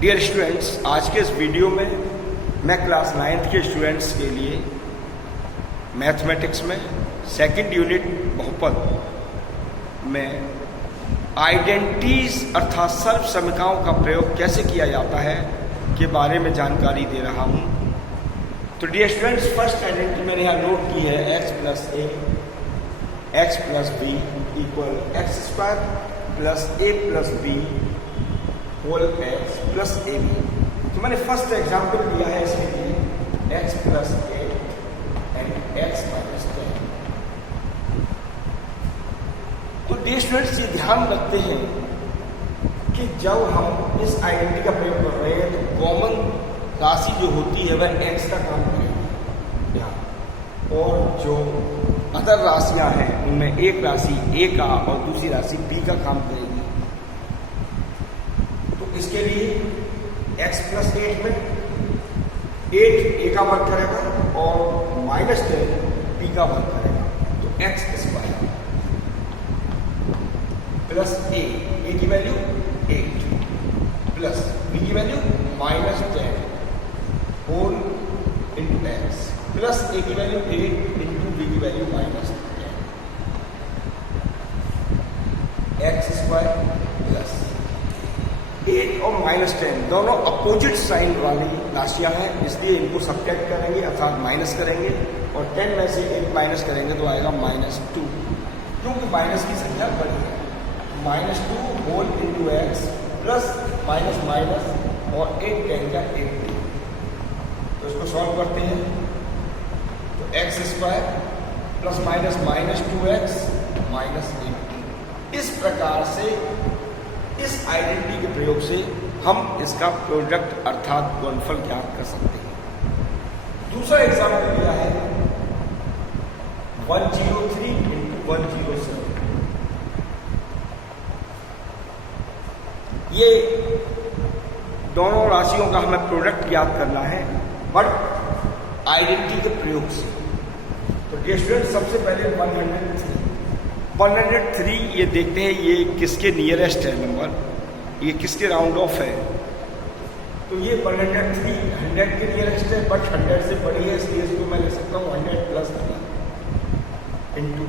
Dear students, आज के इस वीडियो में मैं क्लास 9th के स्टूडेंट्स के लिए मैथमेटिक्स में सेकंड यूनिट बहुपद में आइडेंटिटीज अर्थात सर्व समीकरणों का प्रयोग कैसे किया जाता है के बारे में जानकारी दे रहा हूँ। तो डियर स्टूडेंट्स, फर्स्ट आइडेंटिटी मैंने यहाँ नोट की है x plus A X plus B equal X square plus A plus B whole X plus A B. तो मैंने फर्स्ट एग्जाम्पल दिया है इसके लिए X plus A and X minus 10। तो डियर स्टूडेंट्स, ये ध्यान रखते हैं कि जब हम इस आइडेंटिटी का प्रयोग कर रहे हैं तो कॉमन राशि जो होती है वह एक्स का काम करेगी और जो अदर राशियां हैं उनमें एक राशि ए का और दूसरी राशि बी का काम करेगी। तो इसके लिए x प्लस 8 में 8 ए का वर्क करेगा और माइनस 10 बी का वर्क करेगा। तो एक्स स्क्वायर प्लस ए की वैल्यू 8 प्लस बी की value minus 10 whole into X plus A की वैल्यू 8 इंटू बी की value minus 10 X square plus 8 और माइनस 10 दोनों अपोजिट साइन वाली राशियां हैं, इसलिए इनको सब्ट्रैक्ट करेंगे अर्थात माइनस करेंगे और 10 में से 8 माइनस करेंगे तो आएगा -2, क्योंकि माइनस की संख्या बड़ी है। -2 whole into X plus minus minus और 8 10 का 8। तो इसको सॉल्व करते हैं तो x square plus minus minus 2x minus 8। इस प्रकार से इस आइडेंटिटी के प्रयोग से हम इसका प्रोडक्ट अर्थात गुणनफल ज्ञात कर सकते हैं। दूसरा एग्जाम्पल दिया है 103 इंटू 107। ये दोनों राशियों का हमें प्रोडक्ट ज्ञात करना है बट आइडेंटिटी के प्रयोग से। तो डियर स्टूडेंट, सबसे पहले 103 ये देखते हैं ये किसके नियरेस्ट है नंबर, ये किसके राउंड ऑफ है। तो ये 103 100 के नियरेस्ट है बट 100 से बड़ी है, इसलिए इसको मैं ले सकता हूँ 100 प्लस 3 इंटू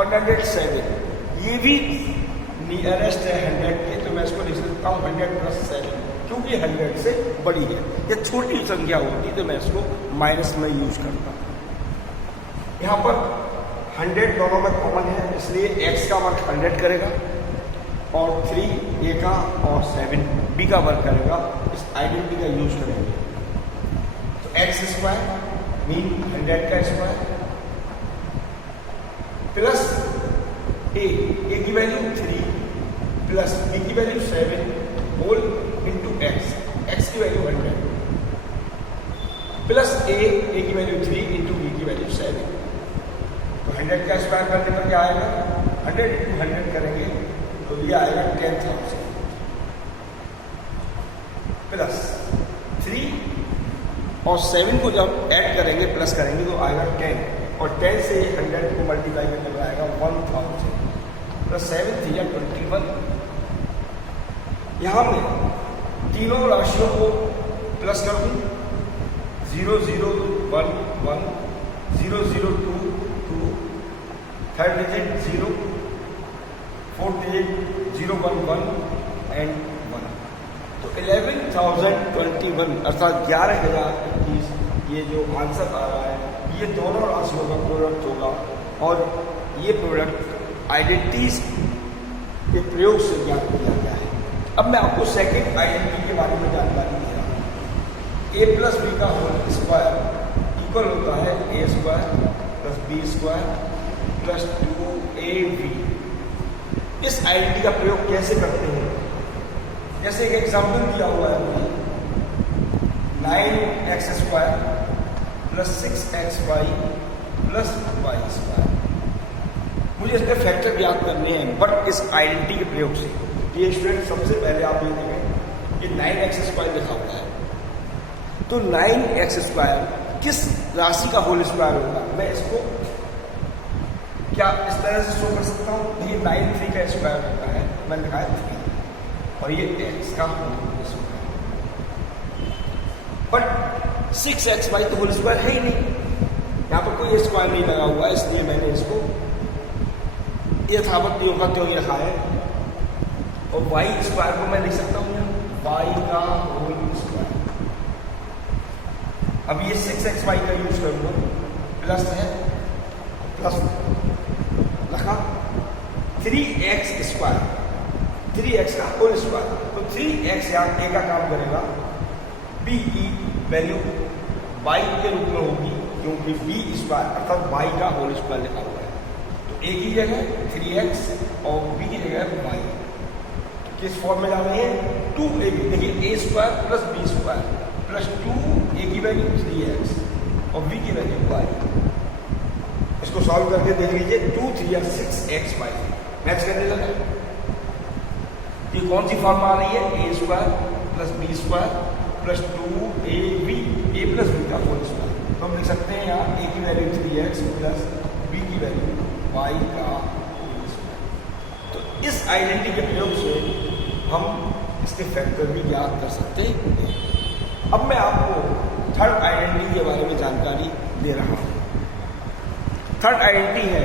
107। ये भी नियरेस्ट है 100 के, तो मैं इसको लिख सकता हूँ 100 प्लस 7, क्योंकि 100 से बड़ी है। ये छोटी संख्या होती तो मैं इसको माइनस में यूज करता। यहाँ पर 100 दोनों में कॉमन है, इसलिए x का वर्क 100 करेगा और 3 a का और 7 b का वर्क करेगा। इस आइडेंटिटी का यूज करेंगे तो एक्स स्क्वायर मीन 100 का स्क्वायर प्लस a की वैल्यू 3 प्लस b की वैल्यू 7 होल इंटू x की वैल्यू 100 प्लस a की वैल्यू 3 इंटू b की वैल्यू 7। तो 100 का स्क्वायर करने पर क्या आएगा, 100 इंटू 100 करेंगे तो ये आएगा 10,000 प्लस 3 और 7 को जब ऐड करेंगे प्लस करेंगे तो आएगा 10 और 10 से 100 को मल्टीप्लाई करने पर आएगा 1000 प्लस 7 3 21। यहाँ मैं तीनों राशियों को प्लस कर दूँ 0 0 1 1 0 0 2 2 third digit 0 fourth digit 0 1 1 and 1। तो 11,021 अर्थात 11,021 ये जो आंसर आ रहा है ये दोनों राशियों का प्रोडक्ट होगा और ये प्रोडक्ट आइडेंटिटीज के प्रयोग से ज्ञात किया गया है। अब मैं आपको सेकंड आइडेंटिटी के बारे में जानकारी दे रहा हूँ। a प्लस बी का होल स्क्वायर इक्वल होता है a square plus B square plus 2ab। इस आइडेंटिटी का प्रयोग कैसे करते हैं, जैसे एक एग्जाम्पल दिया हुआ है मुझे 9x square plus 6xy plus y square. मुझे इसके फैक्टर ज्ञात करने हैं बट इस आइडेंटिटी के प्रयोग से। ये स्टूडेंट, सबसे पहले आप ये देखें कि 9x स्क्वायर लिखा हुआ है, तो 9x स्क्वायर किस राशि का होल स्क्वायर होगा। मैं इसको क्या इस तरह से शो कर सकता हूँ, ये 9 3 का स्क्वायर होता है, मैंने लिखा है 3। और ये x का होल स्क्वायर। बट 6xy तो होल स्क्वायर है ही नहीं, यहाँ पर कोई स्क्वायर नहीं लगा हुआ है, इसलिए मैंने इसको यथावत त्यों का त्यों ही रखा है। और y स्क्वायर को मैं लिख सकता हूँ y का होल स्क्वायर। अब ये 6xy का यूज करूँगा, प्लस है प्लस रखा 3x स्क्वायर, 3x का होल स्क्वायर। तो 3x यहाँ a का काम करेगा, b की वैल्यू y के रूप में होगी क्योंकि b स्क्वायर अर्थात y का होल स्क्वायर लिखा हुआ है। तो a की जगह 3x और b की जगह y। किस फॉर्म में डालनी है? 2ab, देखिए a square plus b square plus 2a की वैल्यू 3x और b की वैल्यू y। इसको सॉल्व करके देख लीजिए, 2 3 या 6xy मैच करने लगा। ये कौन सी फॉर्म आ रही है? a square plus b square plus 2ab, a plus b का होल स्क्वायर। तो हम लिख सकते हैं यहाँ a की वैल्यू 3x प्लस b की वैल्यू y का होल स्क्वायर। तो इस आइडेंटिटी के प्रयोग से हम इसके फैक्टर भी ज्ञात कर सकते हैं। अब मैं आपको थर्ड आइडेंटिटी के बारे में जानकारी दे रहा हूँ। थर्ड आइडेंटिटी है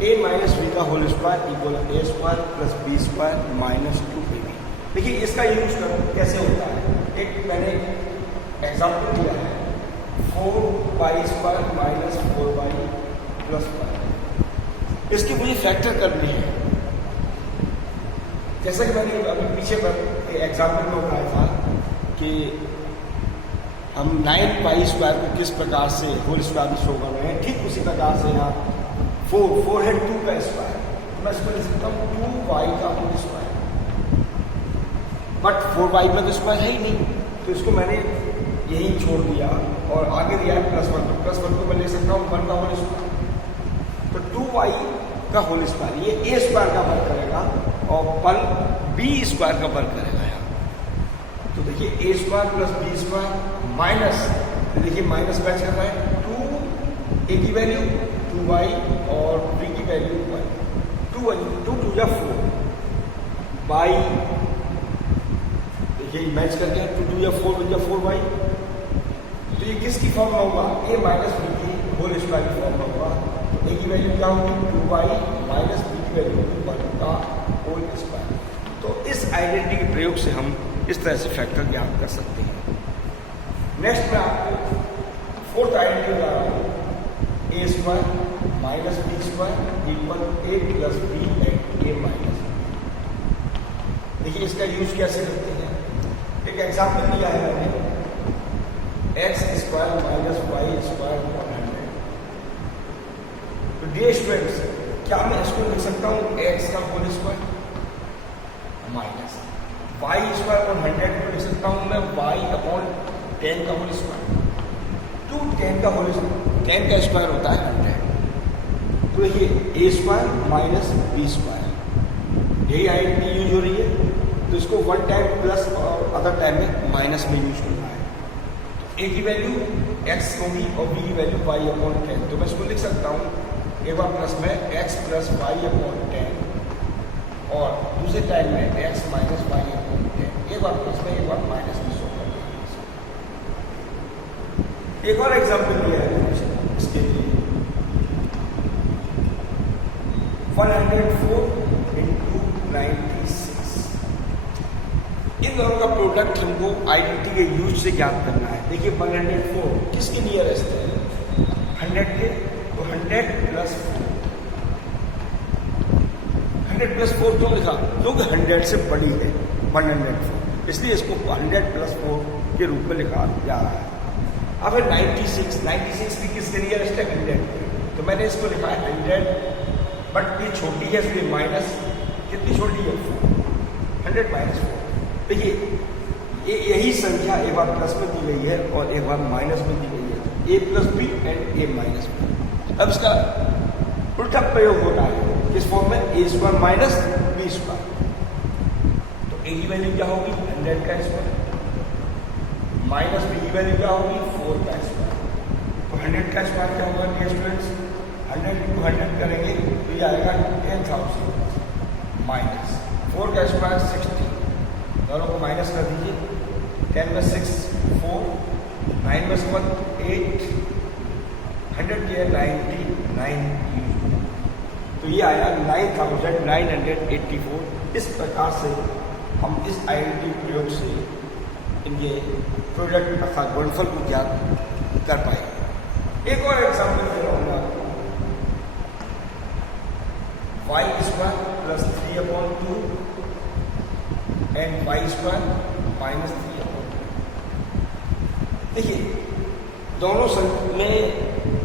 a माइनस b का whole square equal a square plus b square minus 2ab। देखिए इसका यूज कैसे होता है, एक मैंने एग्जाम्पल दिया है 4y square minus 4y plus y। इसके मुझे फैक्टर करने हैं। जैसा कि मैंने अभी पीछे पर एग्जाम्पल में बताया था कि हम 9y स्क्वायर को किस प्रकार से होल स्क्वायर में शो कर रहे हैं, ठीक उसी प्रकार से यहाँ 4 है 2 का स्क्वायर, मैं इसको लिख सकता हूँ 2y का होल स्क्वायर। बट 4y में तो स्क्वायर है ही नहीं, तो इसको मैंने यही छोड़ दिया और आगे दिया है +1। तो +1 को मैं ले सकता हूँ 1 का होल स्क्वायर। तो 2y का होल स्क्वायर ये a स्क्वायर का वर्क करेगा और 1 b स्क्वायर का वर्क करेगा यहाँ। तो देखिए a square plus b square minus, देखिए माइनस मैच कर रहा है 2a की वैल्यू 2y और b की वैल्यू 1। 2 या 4 y, देखिए मैच कर गया 2 या 4 या 4y। तो ये किसकी फॉर्म में होगा? a माइनस b की होल स्क्वायर की फॉर्म में होगा। तो a की वैल्यू क्या होगी? 2y माइनस b की वैल्यू 1 का होल स्क्वायर। तो इस आइडेंटिटी के प्रयोग से हम इस तरह से फैक्टर ज्ञात कर सकते हैं। नेक्स्ट मैं आपको फोर्थ आइडेंटिटी बता रहा हूँ, a square minus b square equal a plus b and a minus. देखिए इसका यूज कैसे करते हैं, एक एग्जाम्पल लिया है मैंने x square minus Y square 100। तो डियर स्टूडेंट्स, क्या मैं इसको लिख सकता हूँ x का whole square minus Y square 100 को लिख सकता हूँ मैं y अपॉन 10 का होल स्क्वायर। तो 10 का होल स्क्वायर, 10 का स्क्वायर होता है 100। तो ये a square minus b square, यही आइडेंटिटी यूज हो रही है। तो इसको 1 टाइम प्लस और अदर टाइम में माइनस में यूज करना है। तो a की वैल्यू x होगी और b की वैल्यू y अपॉन 10। तो मैं इसको लिख सकता हूँ एक बार प्लस में x प्लस y अपॉन 10 और दूसरे टाइम में x माइनस y अपॉन 10। एक बार प्लस में एक बार माइनस में शो कर देंगे। एक और एग्जाम्पल लिया है इसके लिए 104 इंटू 96। इन दोनों का प्रोडक्ट हमको आइडेंटिटी के यूज से ज्ञात करना है। देखिए 104 किसके नियरेस्ट है? 100 के। तो 100 प्लस 100 प्लस 4 क्यों लिखा? क्योंकि 100 से बड़ी है 104, इसलिए इसको 100 प्लस 4 के रूप में लिखा जा रहा है। अब है 96 भी किसके नियरेस्ट है? 100। तो मैंने इसको लिखा है 100, बट ये छोटी है इसलिए माइनस, कितनी छोटी है? 100 माइनस 4। देखिए यही संख्या एक बार प्लस में दी गई है और एक बार माइनस में दी गई है, a plus B and a minus B. अब इसका उल्टा प्रयोग होता है किस फॉर्म में? a square minus b square. तो a की वैल्यू क्या होगी? 100 का स्क्वायर माइनस b की वैल्यू क्या होगी? 4 का स्क्वायर। तो 100 का स्क्वायर क्या होगा डियर स्टूडेंट्स? 100 इंटू 100 करेंगे तो ये आएगा 10,000 माइनस 4 का स्क्वायर 60 दोनों को माइनस कर दीजिए। 10 में 6 4, 9 में 7 8, 100 किया 99। तो ये आया 9984। इस प्रकार से हम इस आइडेंटिटी प्रयोग से इनके प्रोडक्ट अर्थात गुणनफल को ज्ञात कर पाए। एक और एग्जाम्पल दे रहा हूँ आपको। y square plus 3/2 and y square minus 3/2। देखिए दोनों में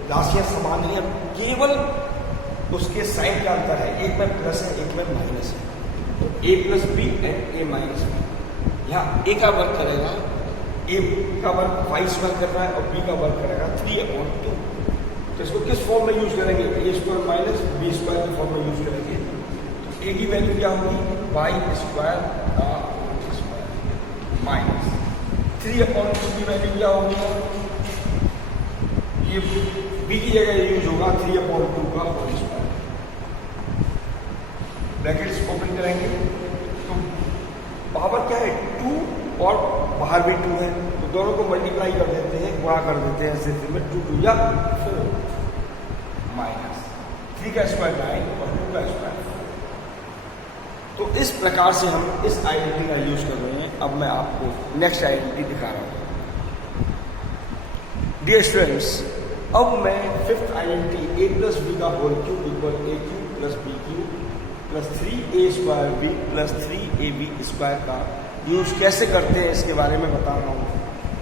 राशियां समान नहीं है, केवल उसके साइन का अंतर है। एक में प्लस है, एक में माइनस है। तो a plus B and a minus B. यहाँ a का वर्ग करेगा, a का वर्ग y स्क्वायर कर रहा है और b का वर्ग करेगा 3/2। तो इसको किस फॉर्म में यूज करेंगे? a square minus b square के फॉर्म में यूज करेंगे। तो a की वैल्यू क्या होगी? y स्क्वायर का स्क्वायर माइनस 3/2 की वैल्यू क्या होगी? ये b की जगह यूज होगा 3/2 का होल स्क्वायर। ब्रैकेट्स ओपन करेंगे तो पावर क्या है? 2 और बाहर भी 2 है, तो दोनों को मल्टीप्लाई कर देते हैं, गुणा कर देते हैं स्थिति में। 2 2 या 4 माइनस 3 का स्क्वायर 9 और 2 का स्क्वायर 4। तो इस प्रकार से हम इस आइडेंटिटी का यूज कर रहे हैं। अब मैं आपको नेक्स्ट आइडेंटिटी दिखा रहा हूँ। डियर स्टूडेंट्स, अब मैं fifth identity a plus B का whole cube equal a cube plus B cube plus 3a square B plus 3ab square का यूज कैसे करते हैं इसके बारे में बता रहा हूँ।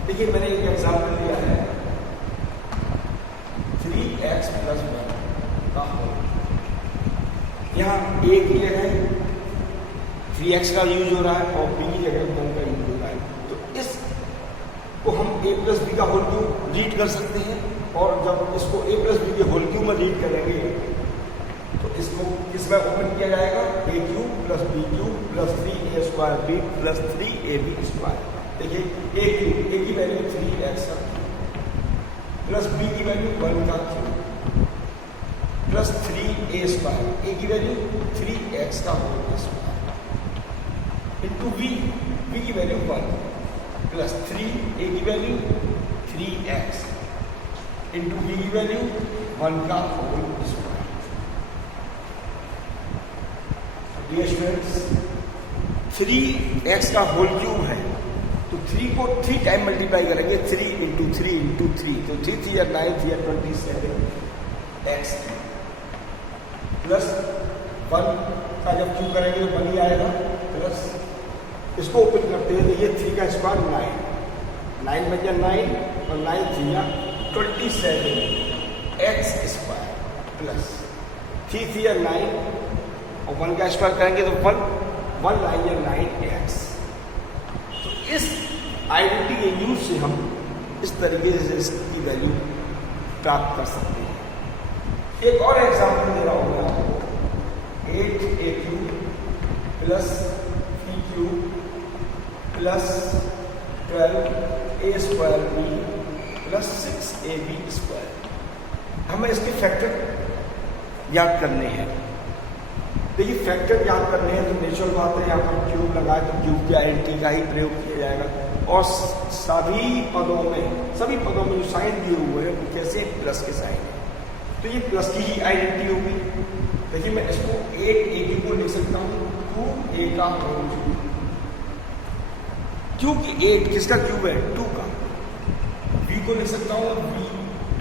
देखिए मैंने एक एग्जाम्पल दिया है 3x प्लस 1 का होल। यहाँ a की जगह 3x का यूज हो रहा है और b की जगह 1 का यूज हो रहा है। तो इसको हम a प्लस बी का होल क्यूब रीड कर सकते हैं, और जब इसको a प्लस बी के होल क्यूब में रीड करेंगे तो इसको किसमें ओपन किया जाएगा? a cube plus B cube plus 3a square B plus 3ab square. देखिए a क्यूब, a की वैल्यू 3x का प्लस b की वैल्यू 1 का cube plus 3a square, a की वैल्यू 3x का होल स्क्वायर इंटू b की value 1 plus 3a की value 3x into b की वैल्यू 1 का whole square. Dear students, 3x का होल क्यूब है तो 3 को 3 टाइम मल्टीप्लाई करेंगे। 3 इंटू 3 इंटू 3, तो 3 3 या 9 3 या 27x प्लस 1 का जब क्यूब करेंगे तो 1 ही आएगा, प्लस इसको ओपन करते हैं तो ये 3 का स्क्वायर 9 में क्या 9 और 9 3 या 27x स्क्वायर प्लस 3 3 या 9 और 1 का स्क्वायर करेंगे तो 1 9 या 9x। तो इस आइडेंटिटी के यूज से हम इस तरीके से इसकी वैल्यू प्राप्त कर सकते हैं। एक और एग्जाम्पल दे रहा हूँ मैं आपको। 8a cube plus 3 cube plus 12a square B plus 6ab square. हमें इसके फैक्टर याद करने हैं। देखिए फैक्टर याद करने हैं तो नेचुरल बात है, यहाँ पर क्यूब लगाए तो क्यूब की आइडेंटिटी का ही प्रयोग किया जाएगा। और सभी पदों में जो साइन दिए हुए हैं वो कैसे प्लस के साइन है, तो ये प्लस की ही आइडेंटिटी होगी। देखिए मैं इसको 8a को लिख सकता हूँ 2a का होल क्यूब, क्योंकि 8 किसका क्यूब है? 2 का। b को लिख सकता हूँ b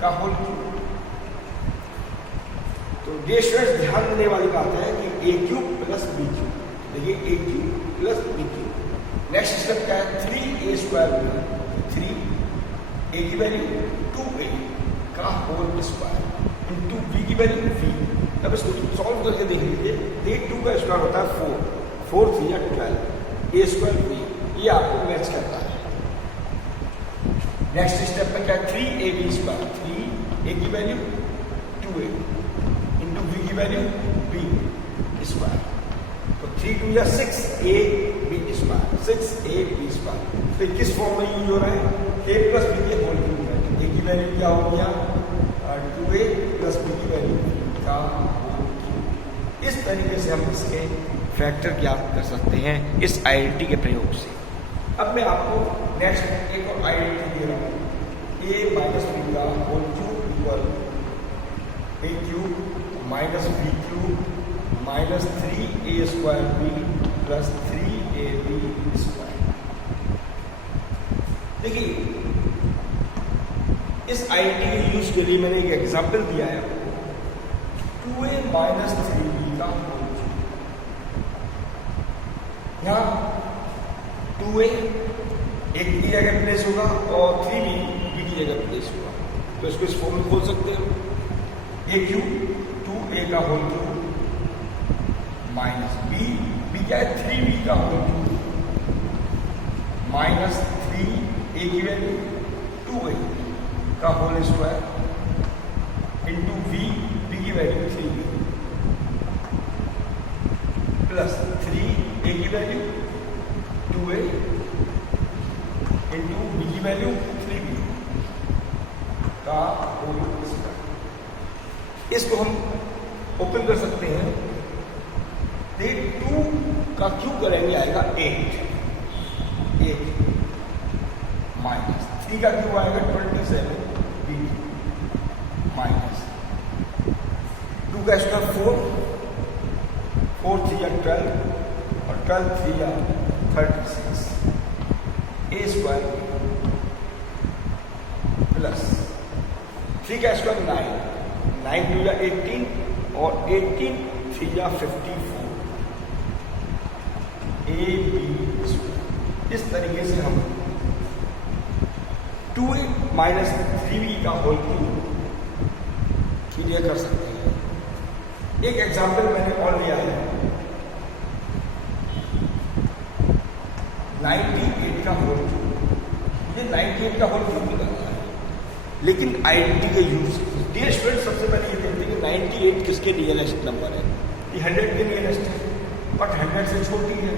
का होल क्यूब। तो ये स्टूडेंट्स ध्यान देने वाली बात है कि a cube plus b cube. देखिए a cube plus b cube. Next step क्या है? 3a स्क्वायर बी, 3a की वैल्यू 2a का होल स्क्वायर इंटू b की वैल्यू v। अब इसको सॉल्व करके देख लीजिए। 2 का स्क्वायर होता है 4 3 या 12 a स्क्वायर b, ये आपको मैच करता है। नेक्स्ट स्टेप में क्या है? 3ab स्क्वायर, 3a की वैल्यू 2a इंटू b की वैल्यू b स्क्वायर। तो 3 2 या 6ab स्क्वायर, 6ab स्क्वायर। तो किस फॉर्म में यूज हो रहा है? a प्लस b के होल क्यूब में। a की वैल्यू क्या हो गया? 2a प्लस b की वैल्यू का होल क्यूब। इस तरीके से हम इसके फैक्टर ज्ञात कर सकते हैं इस आइडेंटिटी के प्रयोग से। अब मैं आपको नेक्स्ट एक और आइडेंटिटी दे रहा हूँ, a माइनस बी का whole cube equal a cube minus B cube minus 3a square B plus 3ab square. देखिए इस आइडेंटिटी के यूज के लिए मैंने एक एग्जाम्पल दिया है, 2a माइनस 3b का होल क्यूब। यहाँ 2a एक की जगह प्लेस होगा और 3b बी की जगह प्लेस होगा, तो इसको इस फॉर्म में खोल सकते हैं। a क्यूब 2a का होल क्यूब माइनस b क्या है 3b का होल क्यूब माइनस 3a की वैल्यू 2a का होल स्क्वायर इंटू b की वैल्यू 3b प्लस 3a की वैल्यू 2a इंटू b की वैल्यू 3b का होल स्क्वायर। इसको हम ओपन कर सकते हैं। 2 का क्यूब करेंगे आएगा 8 माइनस 3 का क्यूब आएगा 27 माइनस 2 का स्क्वायर 4 3 या 12 और 12 3 या 36 a स्क्वायर प्लस 3 का स्क्वायर 9 2 या 18 और 18 3 या 54 a b स्क्वायर। इस तरीके से हम 2a माइनस 3b का होल क्यूब क्लियर कर सकते हैं। एक एग्जाम्पल मैंने और लिया है, 98 का होल क्यूब। मुझे 98 का होल क्यूब निकालना है, लेकिन आइडेंटिटी के यूज से। डियर स्टूडेंट, सबसे पहले ये देखते हैं कि 98 किसके नियरेस्ट नंबर है। ये 100 के नियरेस्ट है, बट 100 से छोटी है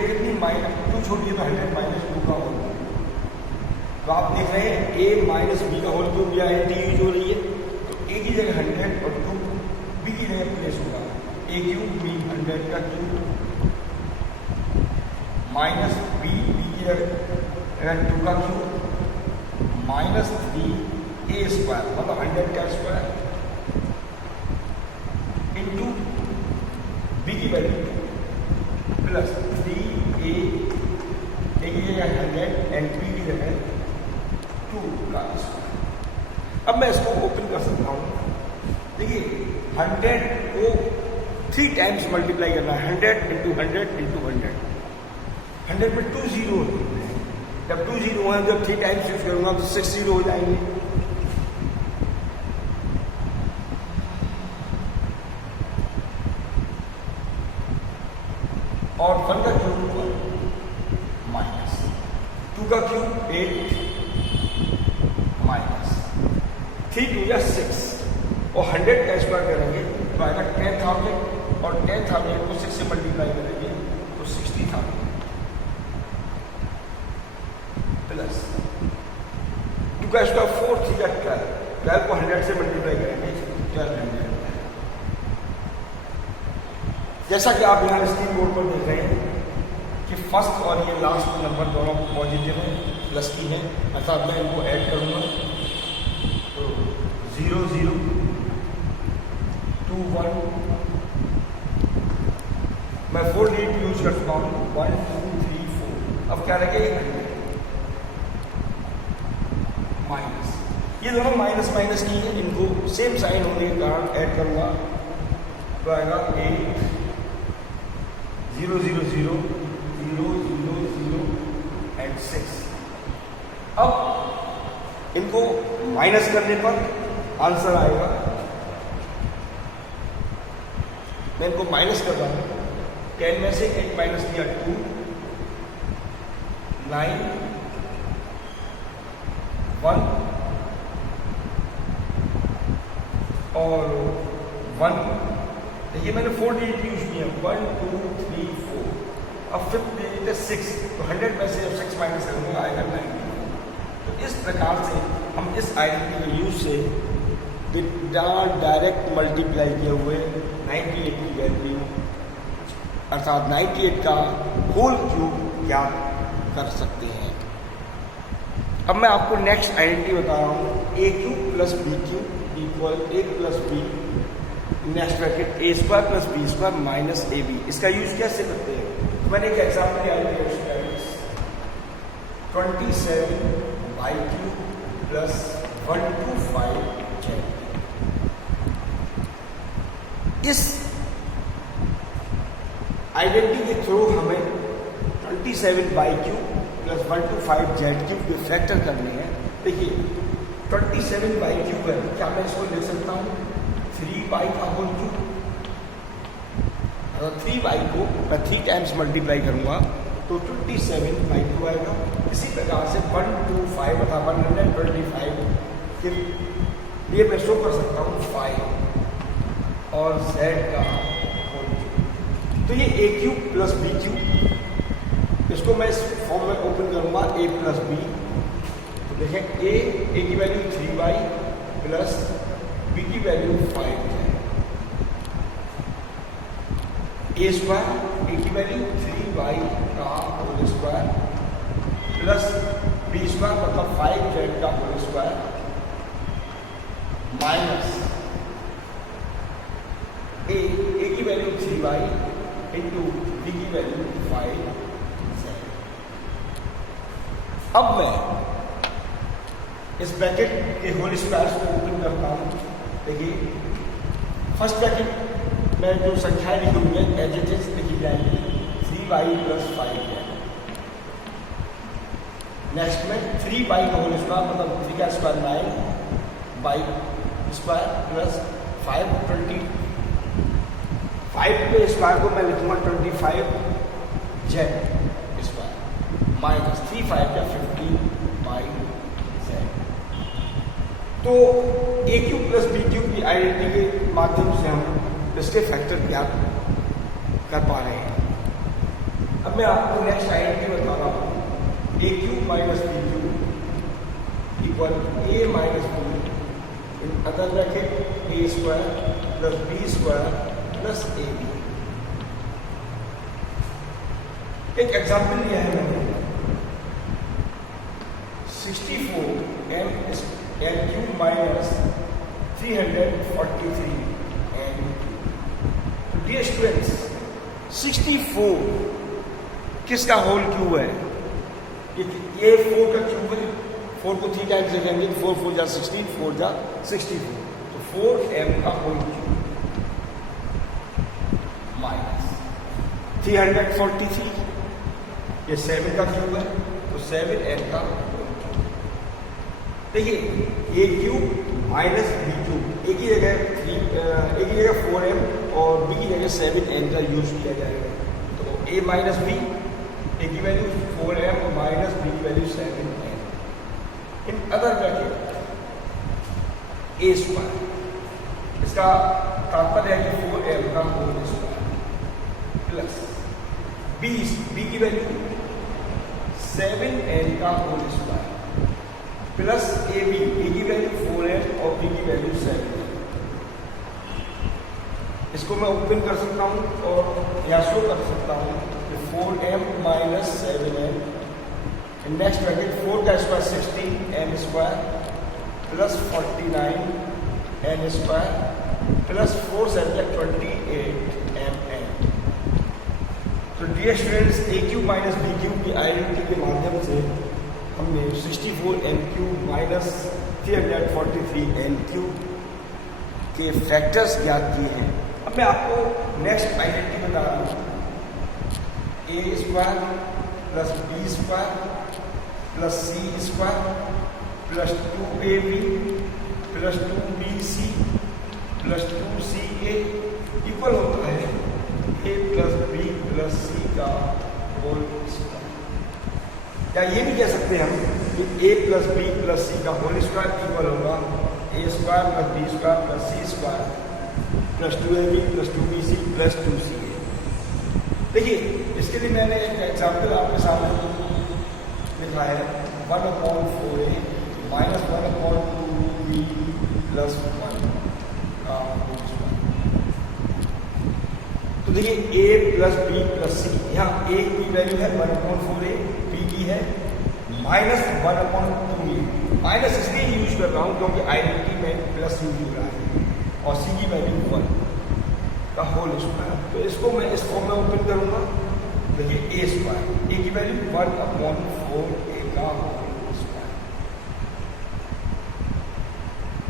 कितनी, -2 छोटी है, तो 100 माइनस 2 का होल क्यूब। तो आप देख रहे हैं a माइनस बी का होल क्यूब या आइडेंटिटी यूज हो रही है, तो a की जगह 100 और 2 b की जगह प्लेस होगा। a क्यूब b 100 का क्यूब माइनस b की जगह 2 का क्यूब माइनस 3a स्क्वायर मतलब 100 का स्क्वायर इंटू b की वैल्यू प्लस 3a की जगह 100 एंड b की जगह 2 का स्क्वायर। अब मैं इसको ओपन कर सकता हूँ। देखिए 100 को 3 टाइम्स मल्टीप्लाई करना है, 100 इंटू 100 इंटू 100। 100 में 2 जीरो होते हैं, जब 2 जीरो हैं, जब 3 टाइम्स यूज करूँगा तो 6 जीरो हो जाएंगे। और 1 का क्यूब माइनस 2 का क्यूब 8 माइनस 3 2 या 6 और 100 का स्क्वायर करेंगे तो आएगा 10,000 और 10,000 को 6 से मल्टीप्लाई करेंगे तो 60,000 प्लस 2 का स्क्वायर 4 3 या 12 को 100 से मल्टीप्लाई करेंगे 1200। जैसा कि आप यहाँ स्क्रीन बोर्ड पर देख रहे हैं कि फर्स्ट और ये लास्ट नंबर दोनों पॉजिटिव हैं, प्लस की हैं, अर्थात मैं इनको ऐड करूँगा तो 0 0 2 1 मैं 4 डिजिट यूज करता हूँ 1 2 3 4। अब क्या लगे माइनस, ये दोनों माइनस माइनस की है, इनको सेम साइन होने के कारण ऐड करूँगा तो आएगा 8 0 0 0 0 0 0 एंड 6। अब इनको माइनस करने पर आंसर आएगा, मैं इनको माइनस कर रहा हूँ, 10 में से 8 माइनस किया 2 9 1 और 1। देखिए मैंने 4 डिजिट यूज किया 1 2 3 4। अब 5th डिजिट है 6, तो 100 में से अब 6 माइनस करेंगे आएगा 90। तो इस प्रकार से हम इस आइडेंटिटी के यूज से बिना डायरेक्ट मल्टीप्लाई किए हुए 98 की वैल्यू अर्थात 98 का होल क्यूब ज्ञात कर सकते हैं। अब मैं आपको नेक्स्ट आइडेंटिटी बता रहा हूँ, A cube plus B cube equal A plus B next bracket A square plus B square minus A B. इसका यूज कैसे करते हैं? तो मैंने एक एग्जाम्पल याद किया, 27 बाई क्यूब प्लस 125 जेड। इस आइडेंटिटी के थ्रू हमें 27 by cube plus 125 Z cube के फैक्टर करने हैं। देखिए 27 बाई क्यूब है, क्या मैं इसको लिख सकता हूँ 3 बाई का होल क्यूब? अगर 3 बाई को मैं 3 टाइम्स मल्टीप्लाई करूंगा तो 27 बाई 2 आएगा। इसी प्रकार से 125 अथवा 125 के लिए मैं शो कर सकता हूँ 5 और z का होल क्यूब। तो ये a cube plus b cube, इसको मैं इस फॉर्म में ओपन करूंगा a प्लस b। तो देखें a की वैल्यू 3 बाई प्लस b की वैल्यू 5 है। a स्क्वायर a की वैल्यू 3 बाई का whole square plus b square मतलब 5z का होल स्क्वायर माइनस a की वैल्यू 3 बाई इंटू b की वैल्यू 5z। अब मैं इस ब्रैकेट के होल स्क्वायर को ओपन करता हूँ। देखिए फर्स्ट ब्रैकेट में जो संख्याएं लिखी हुई है एज इट इज लिखी जाएगी 3y प्लस 5z। नेक्स्ट में 3 बाई का होल स्क्वायर मतलब 3 का स्क्वायर 9 बाई स्क्वायर प्लस 5 के स्क्वायर को मैं लिखूंगा 25 जेड स्क्वायर माइनस 3 5 का 50 बाई जेड। तो ए क्यूब प्लस बी क्यूब की आइडेंटिटी के माध्यम से हम इसके फैक्टर ज्ञात कर पा रहे हैं। अब मैं आपको नेक्स्ट आइडेंटिटी बता रहा हूँ, A cube minus B cube equal A minus B in other bracket A square plus B square plus A B. एक एग्जाम्पल लिया है मैंने 64 एम क्यूब माइनस 343 एम क्यूब। डियर स्टूडेंट्स 64 किसका होल क्यूब है? ये 4 का क्यूब है। 4 को 3 टाइम्स लिखेंगे, 4 4 जा 16, 4 जा 64, तो 4m का होल क्यूब माइनस 343, ये 7 का क्यूब है तो 7m का होल क्यूब। देखिए a cube minus b cube, एक ही जगह 4m और b की जगह 7m का यूज किया जाएगा। तो a माइनस b, a की वैल्यू 4m माइनस b की value 7m। In other bracket A square, इसका तात्पर्य है कि 4m का होल स्क्वायर प्लस b की वैल्यू 7n का होल स्क्वायर प्लस a की वैल्यू 4m और b की वैल्यू 7n। इसको मैं ओपन कर सकता हूँ और या शो कर सकता हूँ कि 4m minus 7n। Next bracket 4 का square 16 m square plus 49 n square plus 4 7 28 mn। तो डियर स्टूडेंट्स ए क्यूब माइनस बी क्यूब की आइडेंटिटी के माध्यम से हमने 64 m क्यूब माइनस 343 n क्यूब के फैक्टर्स ज्ञात किए हैं। अब मैं आपको नेक्स्ट आइडेंटिटी बता रहा हूँ, A square plus B square plus C square plus 2ab plus 2bc plus 2ca equal होता है a plus B plus C का होल स्क्वायर। या ये भी कह सकते हैं हम कि a plus B plus C का होल स्क्वायर इक्वल होगा a square plus B square plus C square plus 2ab plus 2bc plus 2ca। देखिए इसके लिए मैंने एक एग्जाम्पल आपके सामने लिखा है 1/4a माइनस 1/2b प्लस 1 का होल स्क्वायर। तो देखिए a प्लस बी प्लस सी, यहाँ a की वैल्यू है 1/4a, b की है -1/2a। माइनस इसलिए यूज कर रहा हूँ क्योंकि आइडेंटिटी में प्लस यूज हो रहा है, और c की वैल्यू 1 का होल स्क्वायर। तो इसको मैं इस फॉर्म में ओपन करूँगा। देखिए a स्क्वायर, a की वैल्यू 1/4a का होल स्क्वायर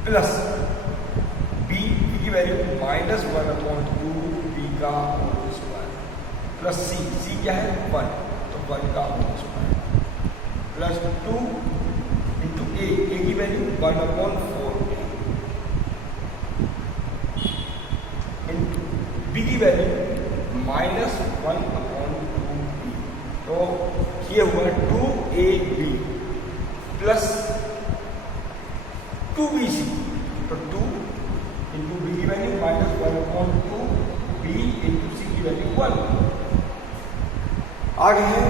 प्लस b की वैल्यू -1/2b का होल स्क्वायर प्लस c क्या है 1, तो 1 का whole square plus 2 into a की वैल्यू 1/4a इंटू b की वैल्यू -1/2b, तो ये हुआ 2ab प्लस 2bc, तो 2 इंटू b की वैल्यू -1/2b इंटू c की वैल्यू 1। आगे है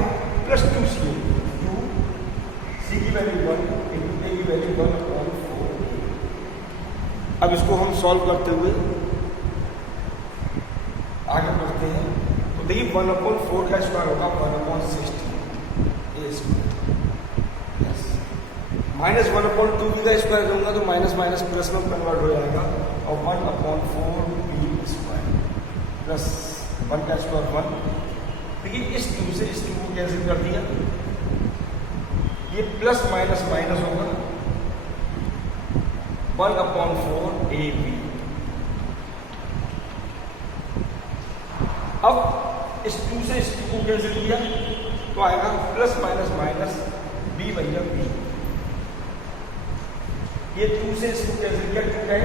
प्लस 2c, 2 c की वैल्यू 1 इंटू a की वैल्यू 1/4। अब इसको हम सॉल्व करते हुए आगे बढ़ते हैं। तो देखिए 1/4 का स्क्वायर होगा 1/60 a स्क्वायर, -1/2b का स्क्वायर करूंगा तो माइनस माइनस प्लस में कन्वर्ट हो जाएगा, और 1/4b स्क्वायर प्लस 1 का स्क्वायर 1। देखिए इस 2 से इस 2 को कैंसिल कर दिया, ये प्लस माइनस माइनस होगा 1/4ab। अब इस 2 से इस 2 को कैंसिल किया तो आएगा प्लस माइनस माइनस b बन गया b। ये 2 से इसको कैंसिल किया, 2 है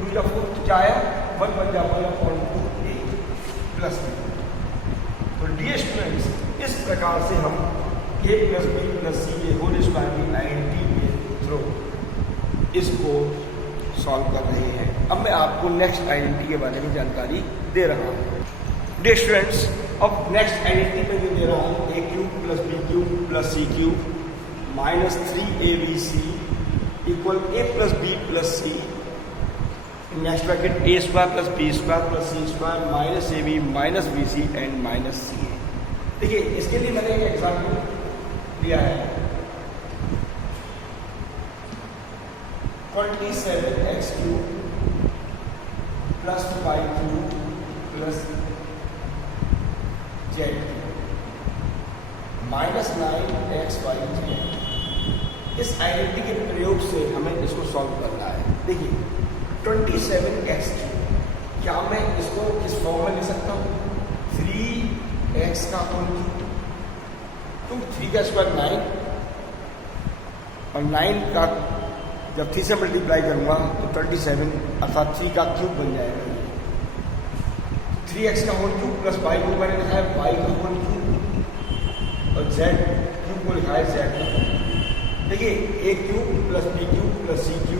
2 का 4, तो क्या आया 1 बन गया 1/2a प्लस b। तो डियर स्टूडेंट्स, इस प्रकार से हम a plus b plus c के होल स्क्वायर की आइडेंटिटी के थ्रू इसको सॉल्व कर रहे हैं। अब मैं आपको नेक्स्ट आइडेंटिटी के बारे में जानकारी दे रहा हूँ। डियर स्टूडेंट्स, अब नेक्स्ट आइडेंटिटी में जो दे रहा हूँ a³ plus b³ plus c³ minus 3abc equal a plus b plus c, next bracket a square plus b square plus c square minus ab minus bc and minus ca। देखिए इसके लिए मैंने एक example लिया है 27x³ plus y³ plus z minus 9xyz। इस identity के प्रयोग से हमें इसको सॉल्व करना है। देखिए 27x³, क्या मैं इसको किस फॉर्म में ले सकता हूँ, 3x का होल क्यूब, तो 3 का स्क्वायर 9, और 9 का जब 3 से मल्टीप्लाई करूंगा तो 27 अर्थात 3 का क्यूब बन जाएगा। 3x का होल क्यूब प्लस y को मैंने लिखा है y का होल क्यूब, और z क्यूब को लिखा है z का होल। देखिए a³ plus b³ plus c³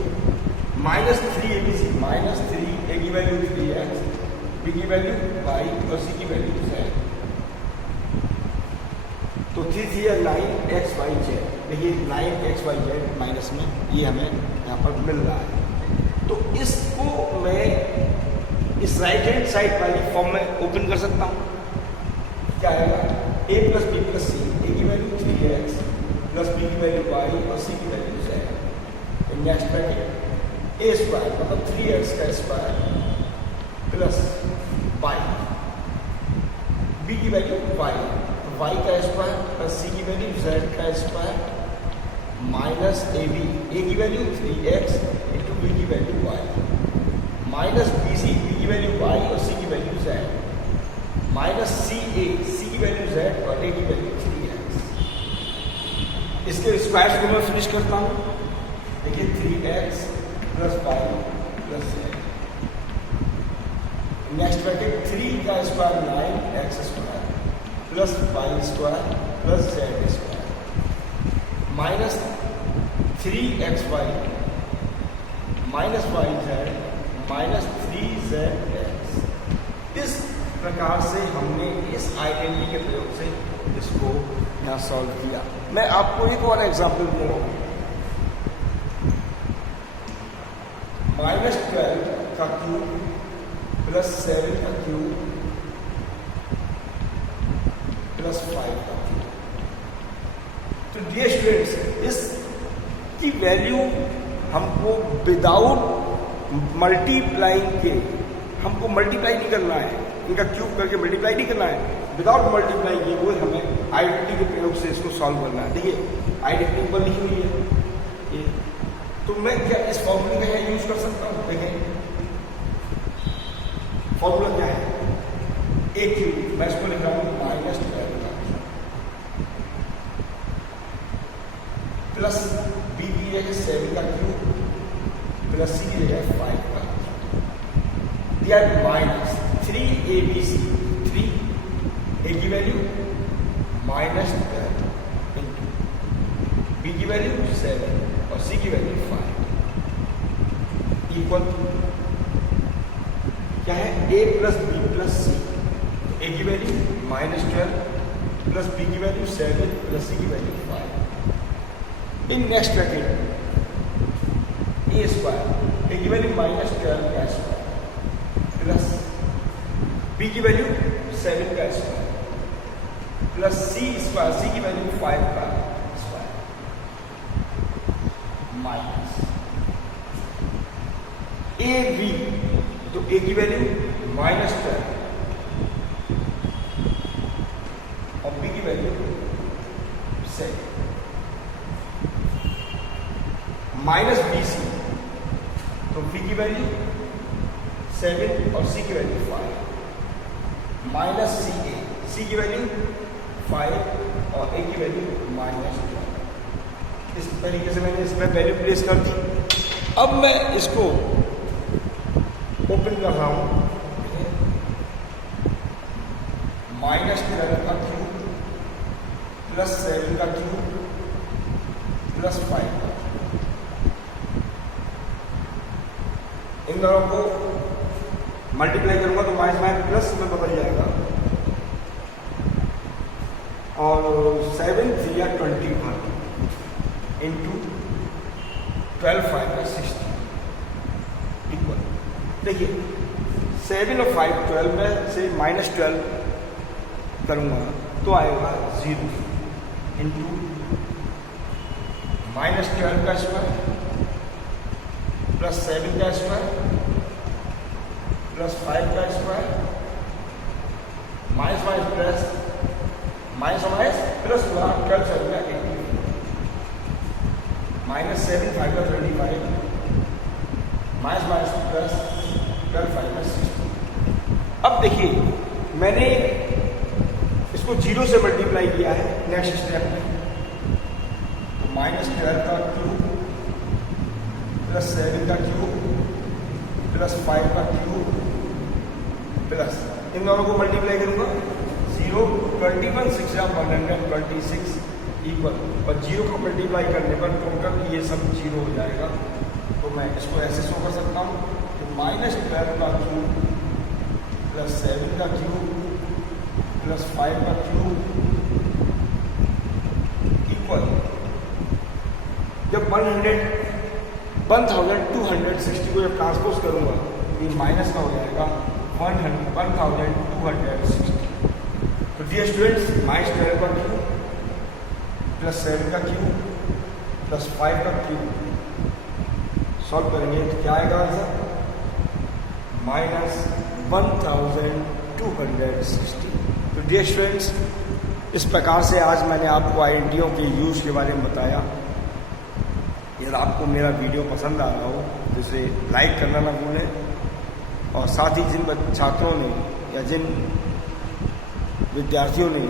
minus 3abc minus 3, a की वैल्यू 3x, b की वैल्यू y और c की वैल्यू z, तो 3 3 9xyz। देखिए 9xyz माइनस में ये हमें यहाँ पर मिल रहा है। तो इसको मैं इस राइट हैंड साइड वाली फॉर्म में ओपन कर सकता हूँ। क्या आएगा a plus b plus c, a की वैल्यू 3x प्लस b की वैल्यू y और c की value z। Next bracket a square मतलब 3x का स्क्वायर प्लस y, b की वैल्यू y, y का स्क्वायर प्लस c की वैल्यू z का स्क्वायर माइनस ab, a की वैल्यू 3x इंटू b की value y minus bc, b की value y और c की value z minus ca, c की वैल्यू z और a की वैल्यू 3x। इसके स्क्वायर्स को मैं फिनिश करता हूँ। देखिए 3x plus y plus z, next bracket 3 का square 9x square plus y square plus z square minus 3xy minus yz minus 3zx। इस प्रकार से हमने इस आइडेंटिटी के प्रयोग से इसको यहाँ सॉल्व किया। मैं आपको एक और एग्जाम्पल दे रहा हूँ। -12 का क्यूब प्लस 7 का क्यूब प्लस 5 का क्यूब। तो डियर स्टूडेंट्स, इस की वैल्यू हमको विदाउट मल्टीप्लाइंग के, हमको मल्टीप्लाई नहीं करना है, इनका क्यूब करके मल्टीप्लाई नहीं करना है, विदाउट मल्टीप्लाई किए हुए हमें आइडेंटिटी के प्रयोग से इसको सॉल्व करना है। देखिए आइडेंटिटी पर लिखी हुई है ये, तो मैं क्या इस फॉर्मूले का यूज कर सकता हूँ? देखें फॉर्मूला क्या है, ए क्यूब, मैं इसको लिख रहा हूँ -12 प्लस बी की जगह 7 का क्यूब प्लस सी की जगह 5 का, दिया माइनस 3abc, 3 ए की वैल्यू -12 इंटू बी की वैल्यू 7 और सी की वैल्यू 5 इक्वल क्या है, A plus B plus C. A की वैल्यू -12 प्लस बी की वैल्यू 7 प्लस सी की value 5 in next bracket A square, A की वैल्यू -12 का स्क्वायर प्लस बी की वैल्यू 7 का square plus C square, C की वैल्यू 5 का स्क्वायर माइनस ए बी, तो ए की वैल्यू -12 और बी की वैल्यू 7 माइनस बी सी, तो बी की वैल्यू 7 और सी की वैल्यू 5 माइनस सी ए, सी की वैल्यू 5 और ए की वैल्यू -12। इस तरीके से मैंने इसमें वैल्यू प्लेस कर दी। अब मैं इसको ओपन कर रहा हूँ, -12 का क्यूब प्लस 7 का क्यूब प्लस 5 का, इन दोनों को मल्टीप्लाई करूंगा तो माइनस प्लस में बदल जाएगा और 7 3 21 इंटू 12 5 का 60 इक्वल, देखिए 7 और 5 12 में से -12 करूंगा तो आएगा 0 इंटू -12 का स्क्वायर प्लस 7 का स्क्वायर प्लस 5 का square minus plus minus plus 12 7 का 80 -7 5 का 35 माइनस प्लस 12 5 का 60। अब देखिए मैंने इसको 0 से मल्टीप्लाई किया है नेक्स्ट स्टेप में, तो -12 का क्यूब प्लस 7 का क्यूब प्लस 5 का क्यूब प्लस इन दोनों को मल्टीप्लाई करूंगा 0 21 6 126 इक्वल, और 0 को मल्टीप्लाई करने पर टोटल ये सब 0 हो जाएगा। तो मैं इसको ऐसे शो कर सकता हूँ कि -12 का क्यूब प्लस 7 का क्यूब प्लस 5 का क्यूब इक्वल, जब 1260 को जब ट्रांसपोज करूंगा ये माइनस का हो जाएगा 1260। तो डियर स्टूडेंट्स, -12 का क्यूब प्लस 7 का क्यूब प्लस 5 का क्यूब सॉल्व करेंगे तो क्या आएगा आंसर, -1260। तो डियर स्टूडेंट्स, इस प्रकार से आज मैंने आपको आइडेंटिटियों के यूज के बारे में बताया। यदि आपको मेरा वीडियो पसंद आ रहा हो तो इसे लाइक करना ना भूलें, और साथ ही जिन छात्रों ने या जिन विद्यार्थियों ने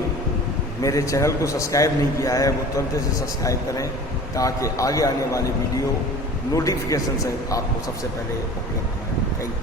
मेरे चैनल को सब्सक्राइब नहीं किया है वो तुरंत से सब्सक्राइब करें, ताकि आगे आने वाले वीडियो नोटिफिकेशन से आपको सबसे पहले उपलब्ध हो। Thank you.